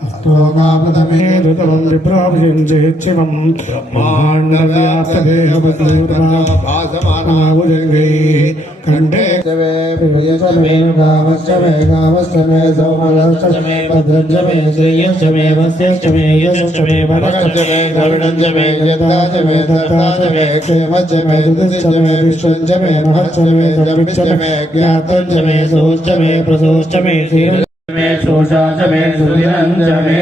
ృతమం విభ్రాభించేక్షిమం బ్రహ్మాండవ్యాప్తదేహమృతమాభుజంగై కంఠే ప్రియచమే గామశ్చమే గామశ్చమే సౌమలశ్చమే భద్రంచమే శ్రేయశ్చమే వశ్యశ్చమే యశశ్చమే వరశ్చమే ద్రవిడంచమే యత్తాచమే దత్తాచమే క్షేమశ్చమే దుతిశ్చమే విశ్వంచమే మహశ్చమే ద్రవిశ్చమే జ్ఞాతంచమే సోశ్చమే ప్రసోశ్చమే శ్రీ मे यद्दाच मे दत्ताच मे क्षेमश्च मे दुदश्च मे विश्वञ्च मे महश्च मे जमिश्च मे ज्ञातञ्च मे सोश्च मे प्रसोश्च मे धीरञ्च मे शोषा च मे सुधिरञ्च मे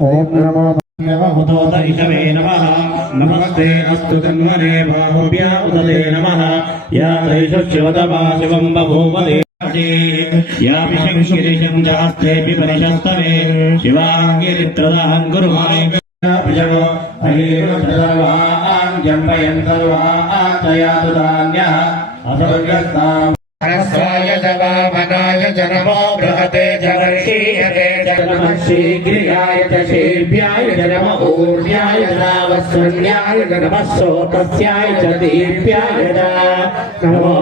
ॐ नमो नमोदोत इषवे नमः नमस्ते अस्तु तन्वने बाहुभ्या उदते नमः या तैषु शिवतमा शिवम् बभूवदे याभिषङ्गिरिशम् जास्तेऽपि परिशस्तमे शिवाङ्गिरित्रदाहम् गुरुमाने जगो अहेव सर्वान् जम्पयन् सर्वान् तयातु धान्यः असर्गस्ताम् नमः शीघ्रियाय च शीर्भ्याय च नम ऊर्ध्याय च नावस्वन्याय च नमः सोतस्याय च दीप्याय च नमो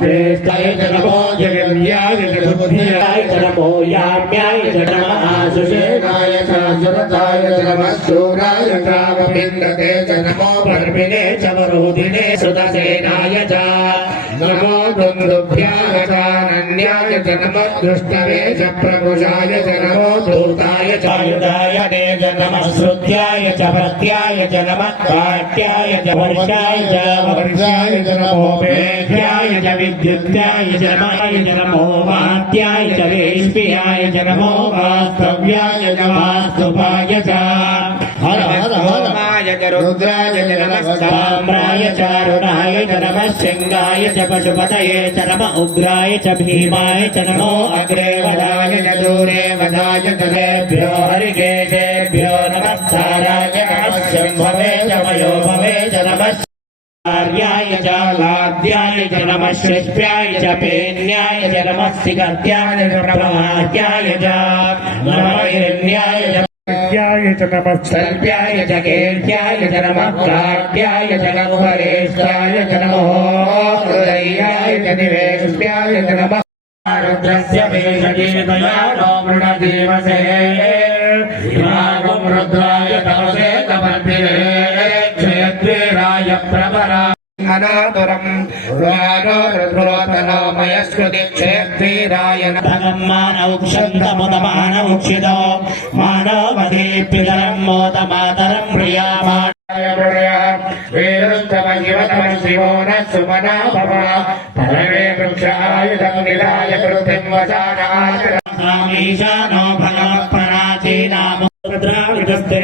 ज्येष्ठाय च नमो जगन्याय च बुद्धिराय च नमो याम्याय च नमः आशुषेणाय च सुरताय च नमः शूराय च गोविन्दते च नमो पर्विणे च वरोधिने श्रुतसेनाय च नमो दुन्दुभ्याय च अनन्याय च नमो दुष्टवे च प्रकुशाय च नमो धूताय च युधायने च नमः श्रुत्याय च भक्त्याय च नमः काट्याय च वर्षाय च वर्षाय च नमो वेद्याय च विद्युत्याय च नमाय च नमो वाद्याय च रेष्म्याय च नमो वास्तव्याय च वास्तुपाय च हर हर हर च रुद्राय च नमः साम्राय च अरुणाय च नमः सिंहाय च पशुपतये च नम उग्राय च भीमाय च नमो अग्रे वदाय च दूरे वदाय च तेभ्यो हरिकेशेभ्यो नमः साराय नमः शम्भवे च मयो भवे च नमः कार्याय च लाद्याय च नमः शिष्प्याय च पेन्याय च नमः सिगत्याय च प्रभात्याय च नमः हिरण्याय च विद्याय च नमः सर्प्याय च केर्त्याय च नमः काट्याय च नमो हरेशाय च नमो हृदयाय च निवेश्याय च नमः रुद्रस्य वेषजीतया नो मृणजीवसे प्रवरा अनादुरम् रुद्रोतनोमयस्कृतिक्षेत्रीराय भगं मानौक्षन्तमुदमानौक्षितो मानवदीप्यजलं मोदमातरं प्रियामाण वीरस्तम शिवतम शिवो न सुमना भव परमे वृक्षायुधम् निधाय कृतिम् वसानात् ईशानो भगवत्पराचीनामो रुद्राविदस्ते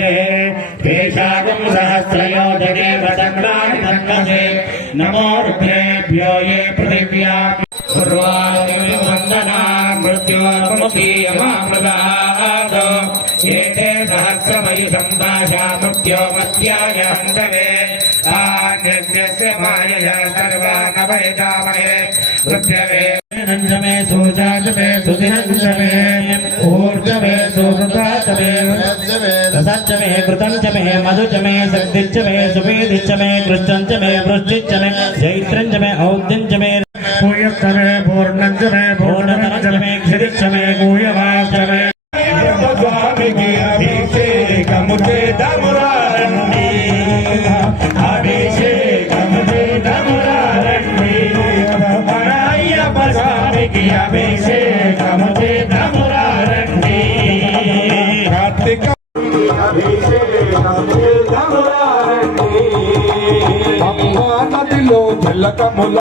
पेशागं सहस्रयोजने वदङ्गानि धन्वसे नमो रुद्रेभ्यो ये पृथिव्या वन्दना मृत्योपमुखीयमामृदाद एते सहस्रमयि सम्भाषा मृत्यो मत्याय हन्तवे। आज्ञस्य मायया सर्वा नवयतामहे रुद्रवे नन्दमे सोजातमे रसञ्चमे कृतञ्चमे मधुचमे शक्तिञ्चमे सुमेधिञ्चमे कृष्णञ्चमे वृष्टिञ्चमे चैत्रञ्चमे औद्यञ्चमे पूयस्तमे पूर्णञ्चमे पूर्णतरञ्चमे అమ్మా నదిలో జలకముల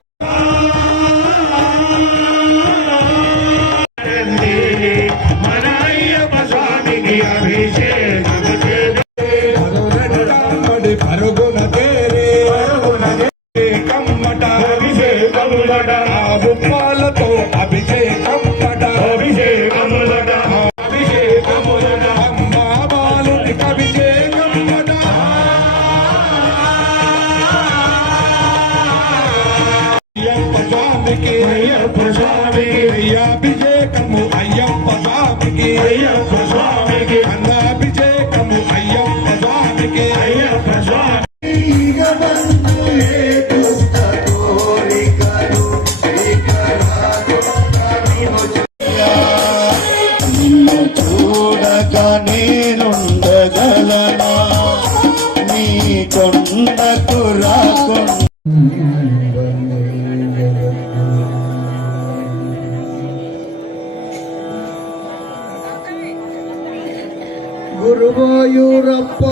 ಗುರುವಾಯೂರಪ್ಪ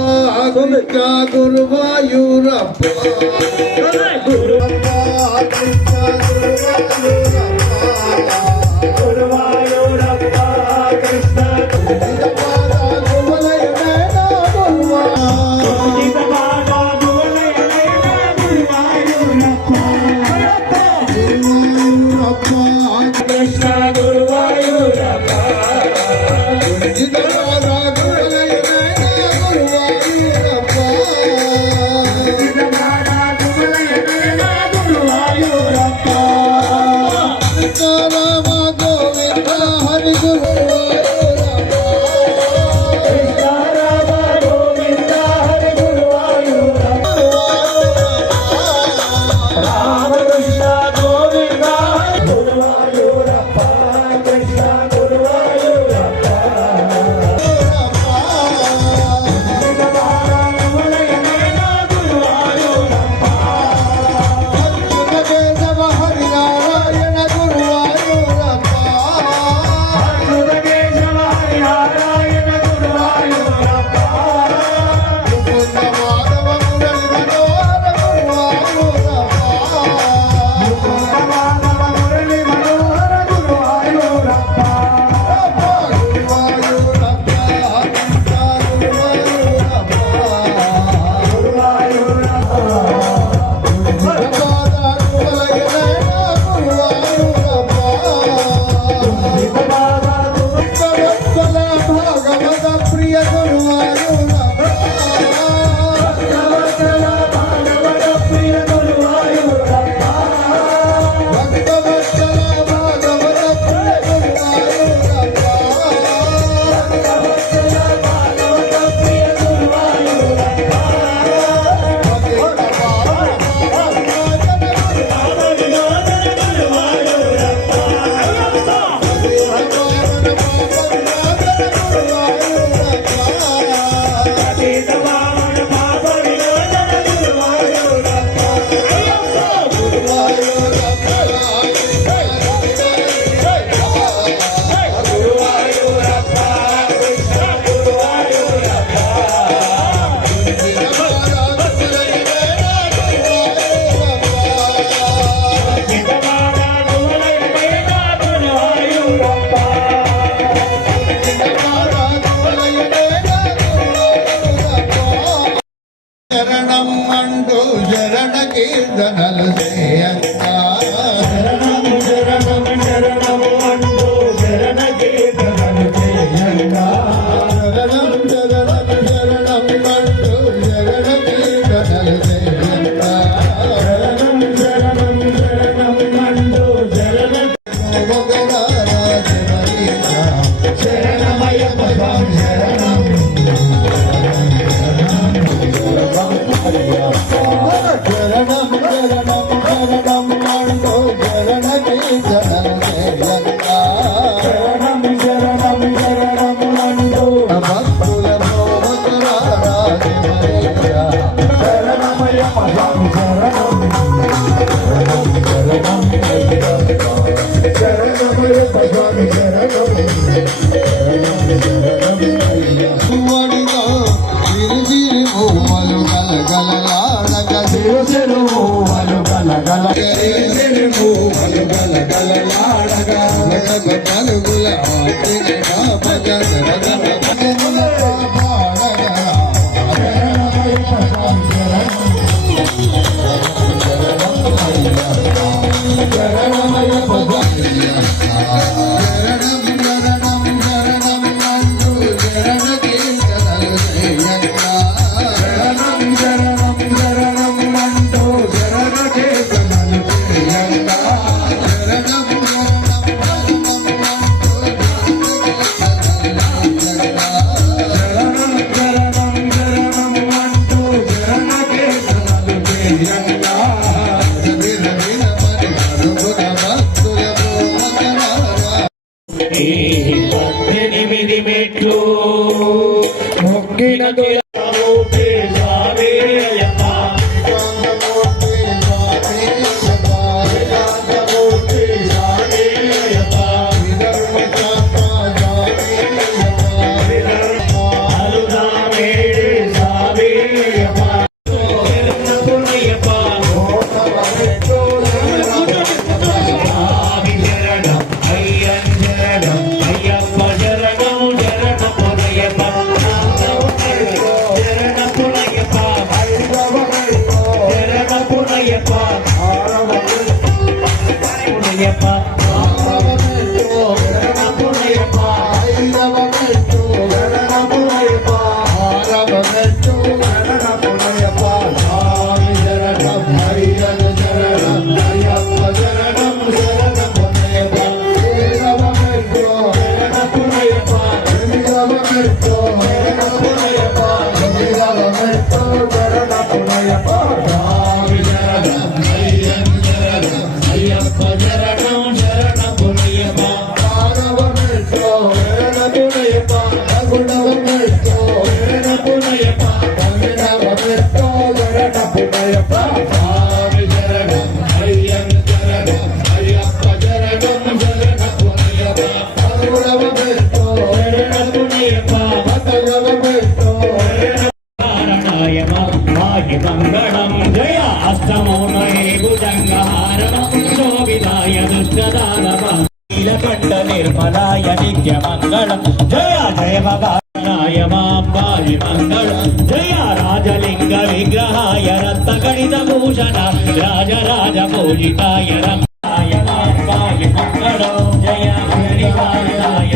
ಗುರುಕ ಗುರುವಾಯೂರಪ್ಪ ಗುರುಪ್ಪ ಗುರುವಾಯೂರಪ್ಪ ಕೃಷ್ಣ Come on. ಚರಣ ಕೀರ್ತನ గల గల ఆడగా గల గల గుల ఆడగా భజన Mukina Dora. శరణం జయ అష్టమౌనయే భుజంగహారణం శోభితాయ దుష్టదానవ నీలకంఠ నిర్మలాయ నిత్య మంగళం జయ జయ భవాయ మాంబాయ మంగళం జయ రాజలింగ విగ్రహాయ రత్నగణిత భూషణ రాజరాజ పూజితాయ రంగాయ మాంబాయ మంగళం జయ హరివాయ